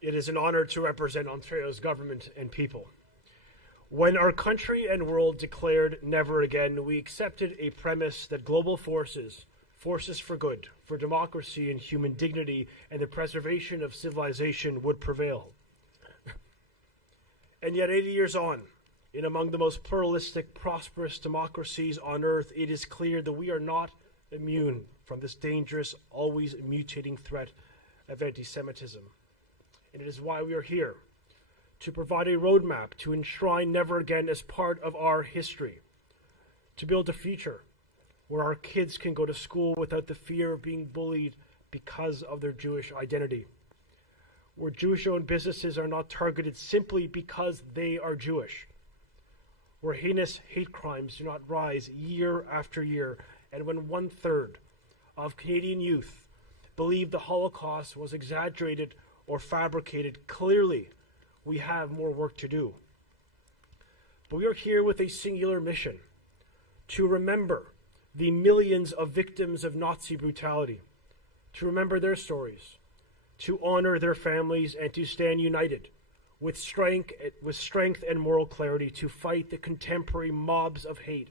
It is an honor to represent Ontario's government and people. When our country and world declared never again, we accepted a premise that global forces for good, for democracy and human dignity and the preservation of civilization would prevail. And yet 80 years on, in among the most pluralistic, prosperous democracies on earth, it is clear that we are not immune from this dangerous, always mutating threat of anti-Semitism. And it is why we are here, to provide a roadmap to enshrine never again as part of our history, to build a future where our kids can go to school without the fear of being bullied because of their Jewish identity, where Jewish-owned businesses are not targeted simply because they are Jewish, where heinous hate crimes do not rise year after year, and when 1/3 of Canadian youth believe the Holocaust was exaggerated or fabricated. Clearly, we have more work to do. But we are here with a singular mission: to remember the millions of victims of Nazi brutality, to remember their stories, to honor their families, and to stand united with strength and moral clarity to fight the contemporary mobs of hate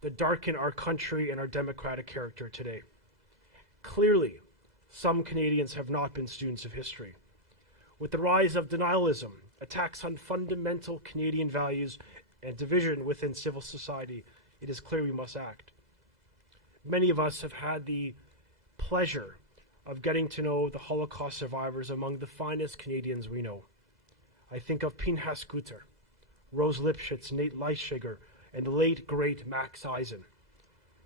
that darken our country and our democratic character today. Clearly, some Canadians have not been students of history. With the rise of denialism, attacks on fundamental Canadian values, and division within civil society, it is clear we must act. Many of us have had the pleasure of getting to know the Holocaust survivors among the finest Canadians we know. I think of Pinchas Guter, Rose Lipschitz, Nate Leischiger, and the late, great Max Eisen.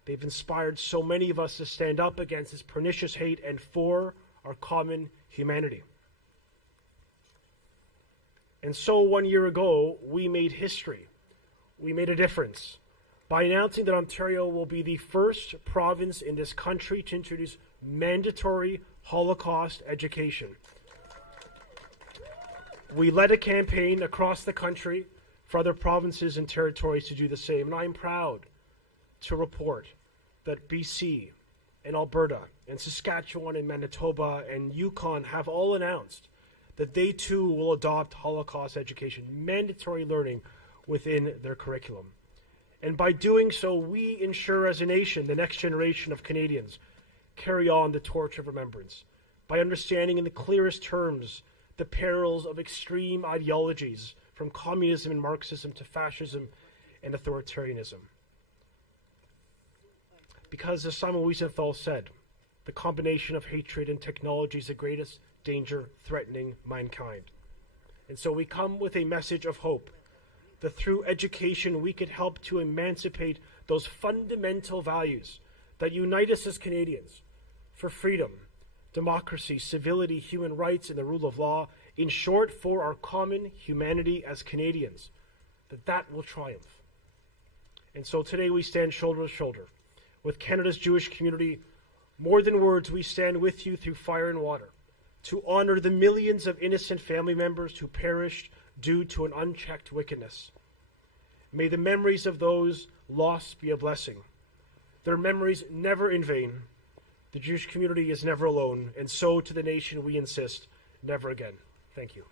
They've inspired so many of us to stand up against this pernicious hate and for our common humanity. And so 1 year ago, we made history. We made a difference by announcing that Ontario will be the first province in this country to introduce mandatory Holocaust education. We led a campaign across the country for other provinces and territories to do the same, and I am proud to report that BC and Alberta and Saskatchewan and Manitoba and Yukon have all announced that they too will adopt Holocaust education, mandatory learning within their curriculum. And by doing so, we ensure as a nation the next generation of Canadians carry on the torch of remembrance by understanding in the clearest terms the perils of extreme ideologies from communism and Marxism to fascism and authoritarianism. Because as Simon Wiesenthal said, the combination of hatred and technology is the greatest danger threatening mankind. And so we come with a message of hope that through education we could help to emancipate those fundamental values that unite us as Canadians for freedom, democracy, civility, human rights, and the rule of law. In short, for our common humanity as Canadians, that will triumph. And so today we stand shoulder to shoulder with Canada's Jewish community. More than words, we stand with you through fire and water to honor the millions of innocent family members who perished due to an unchecked wickedness. May the memories of those lost be a blessing. Their memories never in vain. The Jewish community is never alone, and so to the nation we insist, never again. Thank you.